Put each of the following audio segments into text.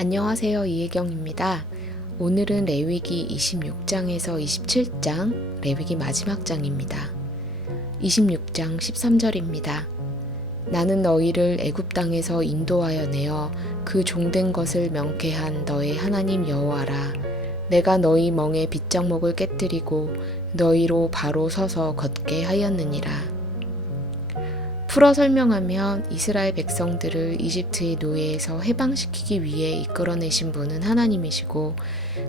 안녕하세요. 이혜경입니다. 오늘은 레위기 26장에서 27장, 레위기 마지막 장입니다. 26장 13절입니다. 나는 너희를 애굽 땅에서 인도하여 내어 그 종된 것을 명쾌한 너의 하나님 여호와라. 내가 너희 멍에 빗장목을 깨뜨리고 너희로 바로 서서 걷게 하였느니라. 풀어 설명하면 이스라엘 백성들을 이집트의 노예에서 해방시키기 위해 이끌어내신 분은 하나님이시고,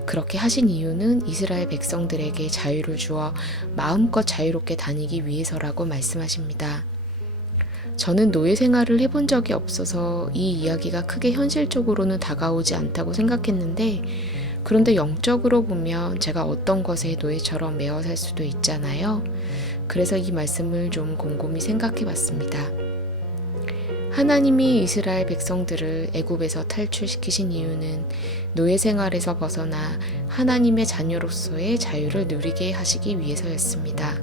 그렇게 하신 이유는 이스라엘 백성들에게 자유를 주어 마음껏 자유롭게 다니기 위해서라고 말씀하십니다. 저는 노예 생활을 해본 적이 없어서 이 이야기가 크게 현실적으로는 다가오지 않다고 생각했는데, 그런데 영적으로 보면 제가 어떤 것에 노예처럼 매어 살 수도 있잖아요. 그래서 이 말씀을 좀 곰곰이 생각해 봤습니다. 하나님이 이스라엘 백성들을 애굽에서 탈출시키신 이유는 노예 생활에서 벗어나 하나님의 자녀로서의 자유를 누리게 하시기 위해서였습니다.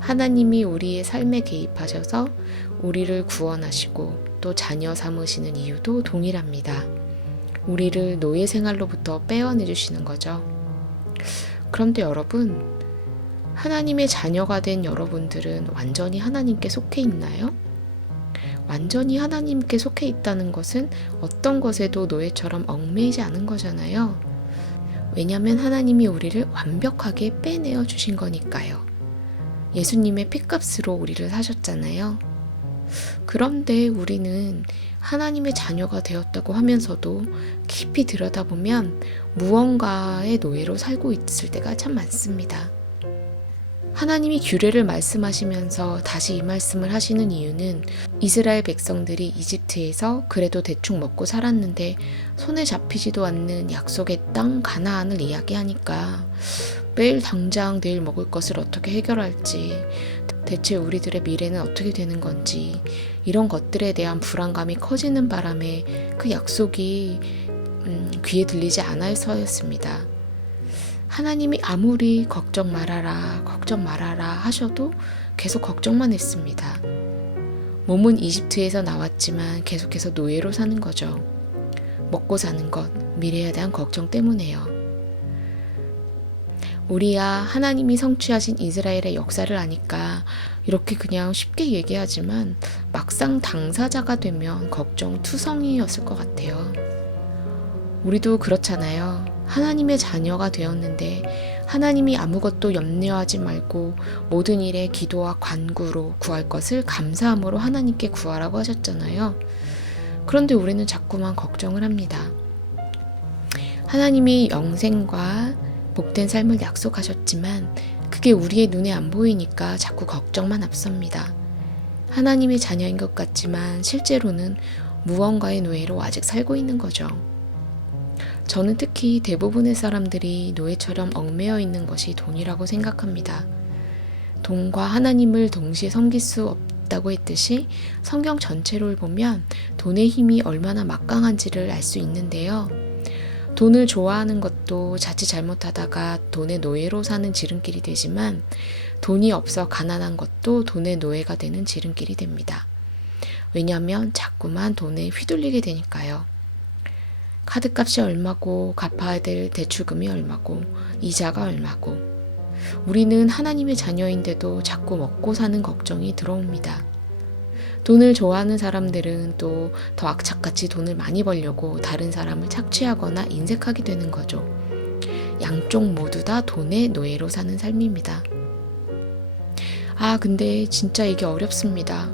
하나님이 우리의 삶에 개입하셔서 우리를 구원하시고 또 자녀 삼으시는 이유도 동일합니다. 우리를 노예 생활로부터 빼어내주시는 거죠. 그런데 여러분, 하나님의 자녀가 된 여러분들은 완전히 하나님께 속해 있나요? 완전히 하나님께 속해 있다는 것은 어떤 것에도 노예처럼 얽매이지 않은 거잖아요. 왜냐하면 하나님이 우리를 완벽하게 빼내어 주신 거니까요. 예수님의 핏값으로 우리를 사셨잖아요. 그런데 우리는 하나님의 자녀가 되었다고 하면서도 깊이 들여다보면 무언가의 노예로 살고 있을 때가 참 많습니다. 하나님이 규례를 말씀하시면서 다시 이 말씀을 하시는 이유는 이스라엘 백성들이 이집트에서 그래도 대충 먹고 살았는데 손에 잡히지도 않는 약속의 땅 가나안을 이야기하니까 매일 당장 내일 먹을 것을 어떻게 해결할지, 대체 우리들의 미래는 어떻게 되는 건지, 이런 것들에 대한 불안감이 커지는 바람에 그 약속이 귀에 들리지 않아서였습니다. 하나님이 아무리 걱정 말아라 하셔도 계속 걱정만 했습니다. 몸은 이집트에서 나왔지만 계속해서 노예로 사는 거죠. 먹고 사는 것, 미래에 대한 걱정 때문에요. 우리야 하나님이 성취하신 이스라엘의 역사를 아니까 이렇게 그냥 쉽게 얘기하지만 막상 당사자가 되면 걱정투성이였을 것 같아요. 우리도 그렇잖아요. 하나님의 자녀가 되었는데 하나님이 아무것도 염려하지 말고 모든 일에 기도와 간구로 구할 것을 감사함으로 하나님께 구하라고 하셨잖아요. 그런데 우리는 자꾸만 걱정을 합니다. 하나님이 영생과 복된 삶을 약속하셨지만 그게 우리의 눈에 안 보이니까 자꾸 걱정만 앞섭니다. 하나님의 자녀인 것 같지만 실제로는 무언가의 노예로 아직 살고 있는 거죠. 저는 특히 대부분의 사람들이 노예처럼 얽매여 있는 것이 돈이라고 생각합니다. 돈과 하나님을 동시에 섬길 수 없다고 했듯이 성경 전체를 보면 돈의 힘이 얼마나 막강한지를 알 수 있는데요. 돈을 좋아하는 것도 자칫 잘못하다가 돈의 노예로 사는 지름길이 되지만 돈이 없어 가난한 것도 돈의 노예가 되는 지름길이 됩니다. 왜냐하면 자꾸만 돈에 휘둘리게 되니까요. 카드값이 얼마고 갚아야 될 대출금이 얼마고 이자가 얼마고, 우리는 하나님의 자녀인데도 자꾸 먹고 사는 걱정이 들어옵니다. 돈을 좋아하는 사람들은 또 더 악착같이 돈을 많이 벌려고 다른 사람을 착취하거나 인색하게 되는 거죠. 양쪽 모두 다 돈의 노예로 사는 삶입니다. 근데 진짜 이게 어렵습니다.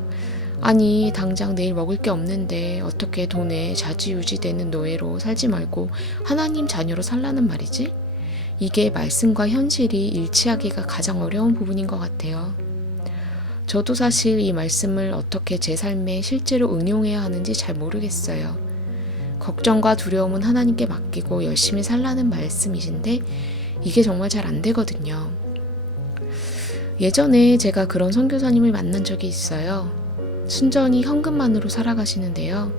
아니, 당장 내일 먹을 게 없는데 어떻게 돈에 좌지우지되는 노예로 살지 말고 하나님 자녀로 살라는 말이지? 이게 말씀과 현실이 일치하기가 가장 어려운 부분인 것 같아요. 저도 사실 이 말씀을 어떻게 제 삶에 실제로 응용해야 하는지 잘 모르겠어요. 걱정과 두려움은 하나님께 맡기고 열심히 살라는 말씀이신데 이게 정말 잘 안 되거든요. 예전에 제가 그런 선교사님을 만난 적이 있어요. 순전히 현금만으로 살아가시는데요.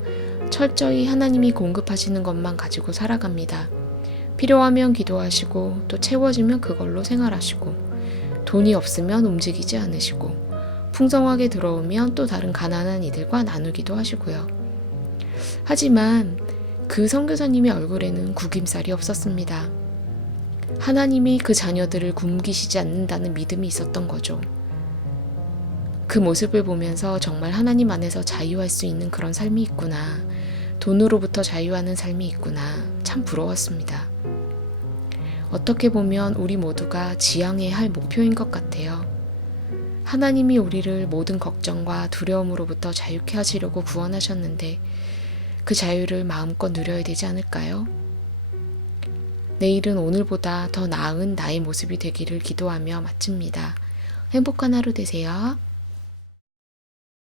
철저히 하나님이 공급하시는 것만 가지고 살아갑니다. 필요하면 기도하시고 또 채워지면 그걸로 생활하시고, 돈이 없으면 움직이지 않으시고, 풍성하게 들어오면 또 다른 가난한 이들과 나누기도 하시고요. 하지만 그 선교사님의 얼굴에는 구김살이 없었습니다. 하나님이 그 자녀들을 굶기시지 않는다는 믿음이 있었던 거죠. 그 모습을 보면서 정말 하나님 안에서 자유할 수 있는 그런 삶이 있구나. 돈으로부터 자유하는 삶이 있구나. 참 부러웠습니다. 어떻게 보면 우리 모두가 지향해야 할 목표인 것 같아요. 하나님이 우리를 모든 걱정과 두려움으로부터 자유케 하시려고 구원하셨는데 그 자유를 마음껏 누려야 되지 않을까요? 내일은 오늘보다 더 나은 나의 모습이 되기를 기도하며 마칩니다. 행복한 하루 되세요.